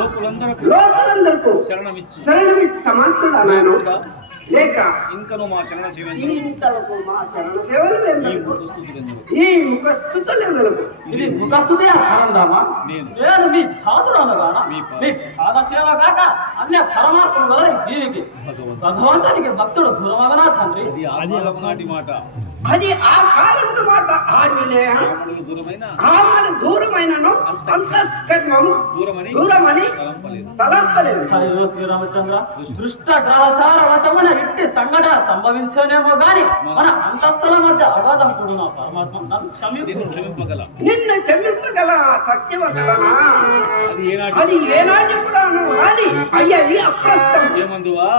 లోకులందరకు శరణమిచ్చి సమాంతుడా నాయన లేక ఇంకను మా చరణ సేవ ఇంతలకు మా చరణ సేవలు ఈ ముఖస్థుతులు ఎందుకు ఇది ముఖస్థుతి ఆనందమా నేను మీ దాసుడు అనగానా మీ పాద సేవ కాక అన్య పరమాత్మ వల్ల ఈ జీవికి భగవంతునికి భక్తుడు గురుమగనా తండ్రి నాటి మాట అది ఆ కాలంలో మాట ఆమెను దూరమైనను అంతఃకర్మము దూరమని తలంపలేదు. అయ్యో శ్రీరామచంద్ర దృష్ట గ్రహచార వశమున ఇట్టి సంఘటన సంభవించనేమో గాని మన అంతస్తుల మధ్య అగాధం కూడా నా పరమాత్మ నిన్ను క్షమింపగల సత్యవగలనా అది ఏనాటి కూడా నువ్వు కానీ అయ్యది అప్రస్తుతం ఏమందువా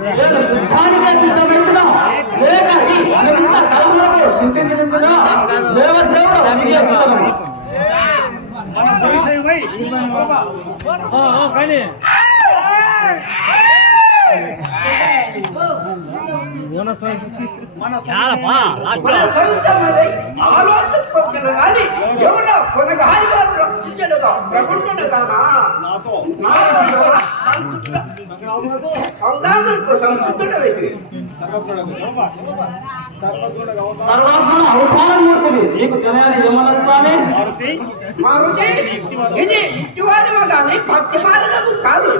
నేను యుద్ధానికే సిద్ధమవుతున్నా లేక ఈ అనంత తలములకు చింతించుతున్నా దేవదేవుడు అడిగే విషయము మన విషయమై మన సంశయమై ఆలోచించుకోగల గాని ఎవరో కొనగారి వారు రక్షించడుగా ప్రకుంటుడుగానా నాతో సంగ్రాములకు సంతృప్తుడైతే సర్వాత్మన అవతారమూర్తివి నీకు తెలియదు ఏమన్నారు స్వామి మారుతి ఇది యుక్తివాదము గాని భక్తి మార్గము కాదు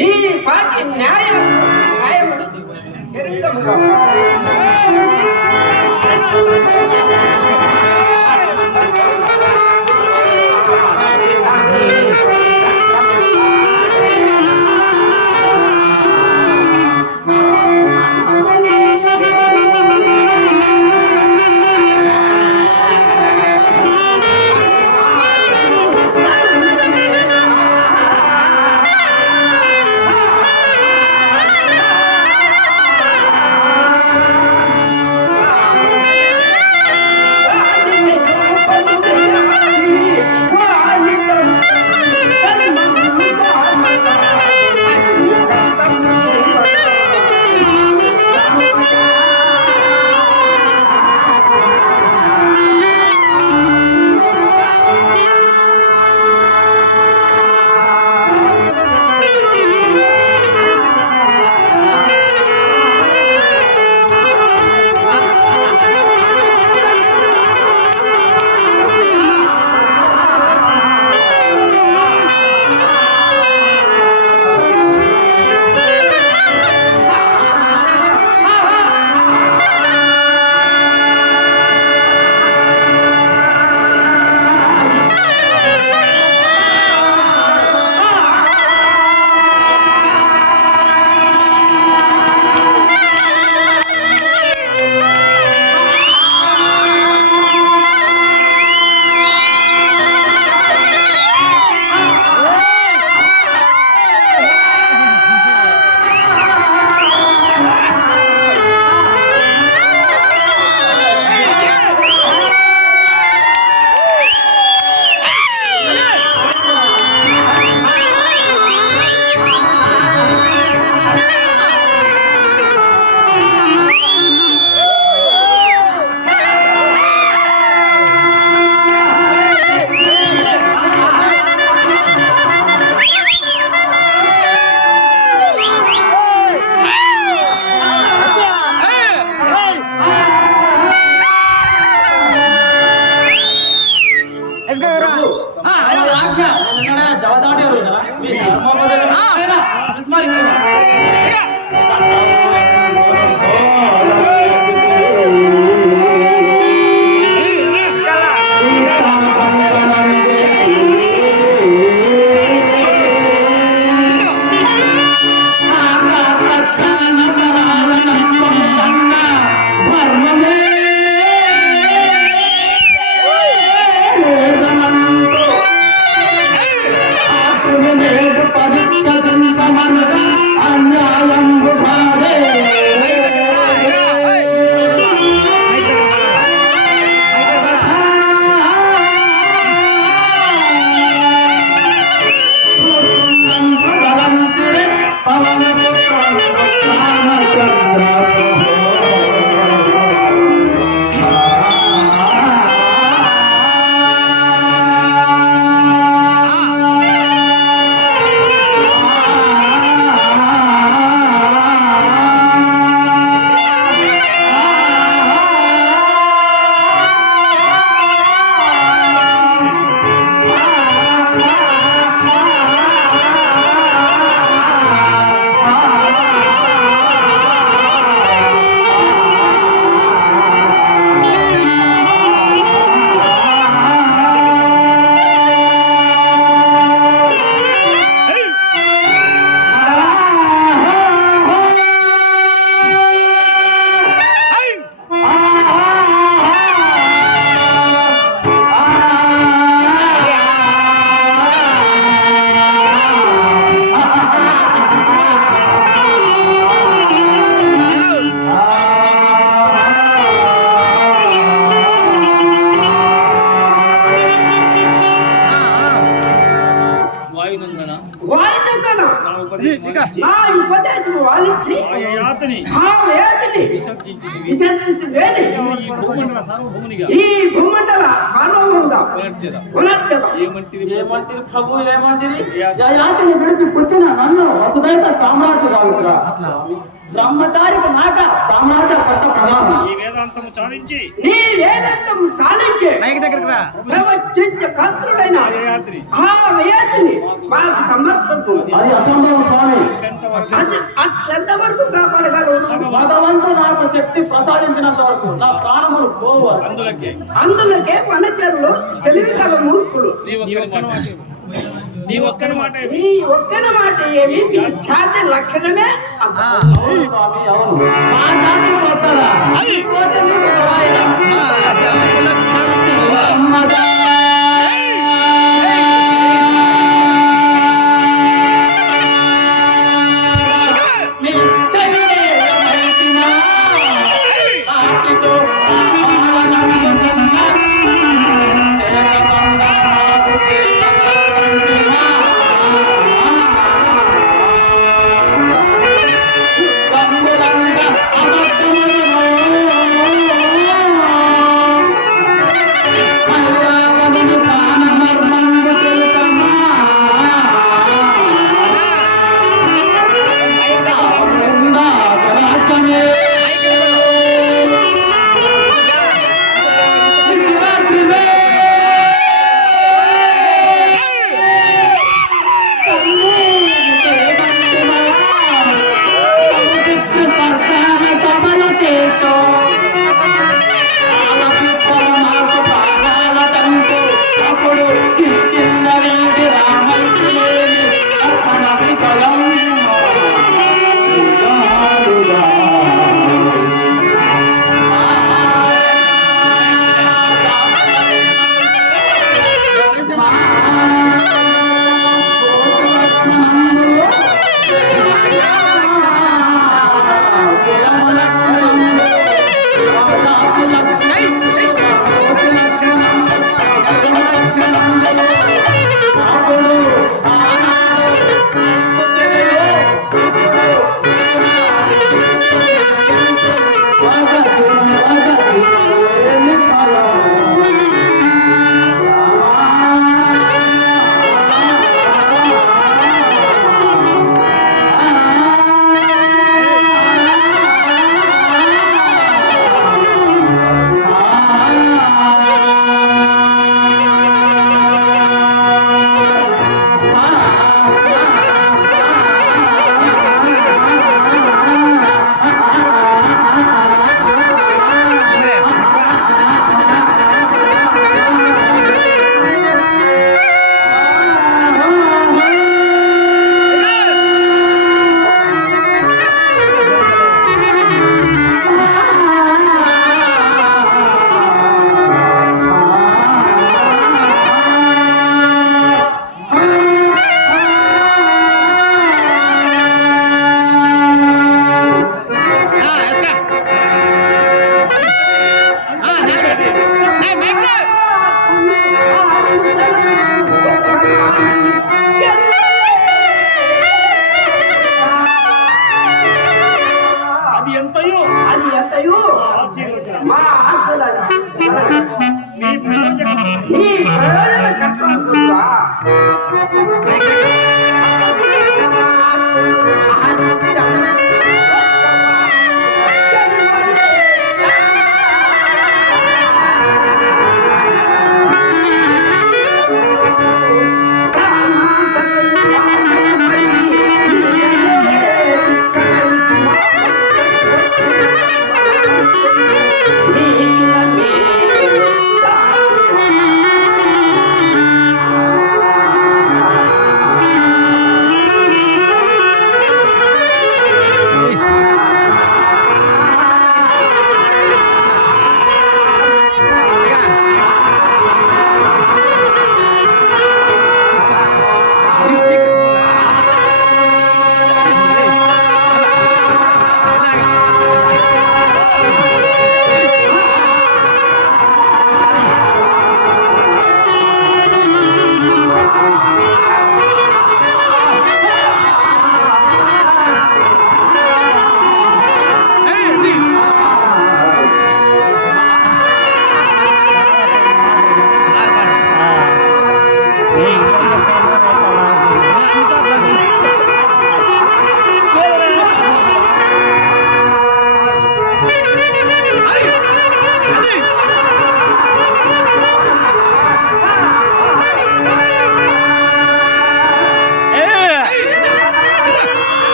ఈ పాటి న్యాయముడు ఎరుగముగా యయాతిని ఆ వేదిని విసర్జించితివి. విసర్జించితివేని ఈ భూమండల సార్వభౌమునిగా ఈ భూమండల సార్వభౌమంగా పునర్చెద. పునర్చెద. ఏమంటిది ఏమంటిరి ప్రభు ఏమంటిరి యయాతిని విడిచి పుట్టిన నన్ను వసుదైక సామ్రాజ్య రావురా బ్రహ్మచారికి నాక సామ్రాజ్య పట్ట ప్రధానం ఈ వేదాంతము చాలించి నీ వేదంతం చాలించే ప్రవచించే పాత్రుడైన యయాతిని ఆ వేదిని మాకు సమర్పించు. అది అసంభవం స్వామి. అట్లెంత వరకు కాపాడగలవు? భగవంతుడు నాకు శక్తి ప్రసాదించినంత వరకు నా ప్రాణములు పోవు. అందులకే వనచరులు తెలివి గల మూర్ఖుడు. నీ ఒక్కరి మాట నీ ఒక్కరి మాట ఏమి నీ ఛాతి లక్షణమే అంత. అవును స్వామి అవును. మా జాతి కొత్తదా? పోతే నీకు పరాయిదా? అమ్మదా. నీ చదివే మైతినా, ఆకితో ఆనందమున్నా, శరగమందా కంబురంగ అబద్ధములను మల్లావనిని ప్రాణమర్మందు తెలుపమా. ఆవరుండా రాజ్యమే విరాజ్యమే మా ఆస్తులను నీ ప్రయోజన కర్తవ్యా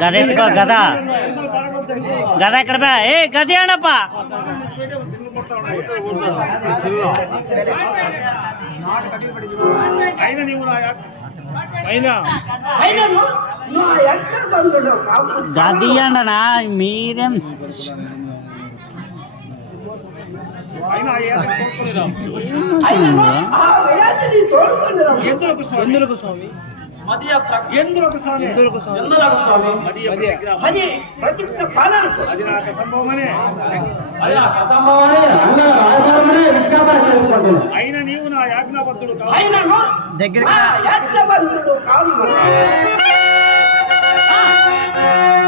గద ఎత్తుకో గద గద ఎక్కడ బా ఏ గది అనప్పా అయినా నీవు నా అయినా నువ్వు ఎట్లా బంధుడు కావు గది అండనా మీరేం అయినా అయినా ఆ వేదిని తోడుకొనిరా ఎందులకు స్వామి మదియ ఎందులకు స్వామి ఎందులకు స్వామి మదియ అది ప్రతిజ్ఞ పాలనకు అది నాకు సంభవమనే అది అసంభవమని రంగ రాజభవనమే విజ్ఞాపన చేసుకుంటున్నాను. అయినా నీవు నా యాజ్ఞాబద్ధుడు కావు అయినను దగ్గరికి ఆ యజ్ఞబంధుడు కావు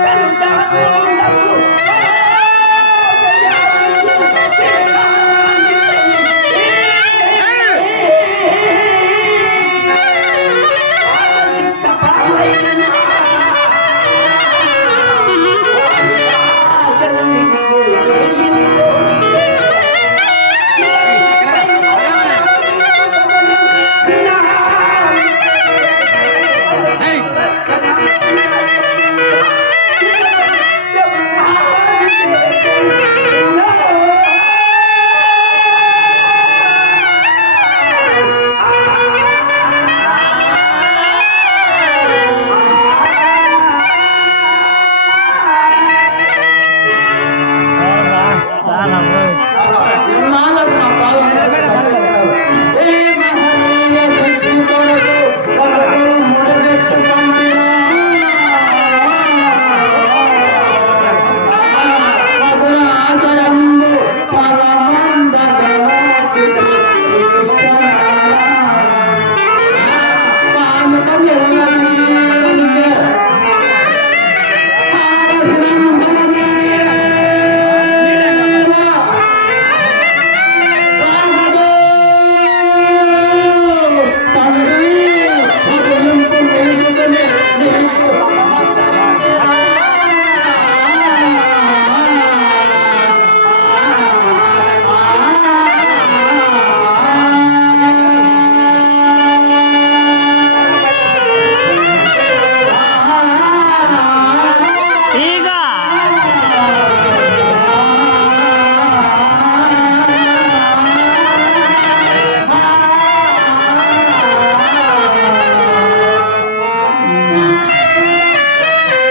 తెలుసా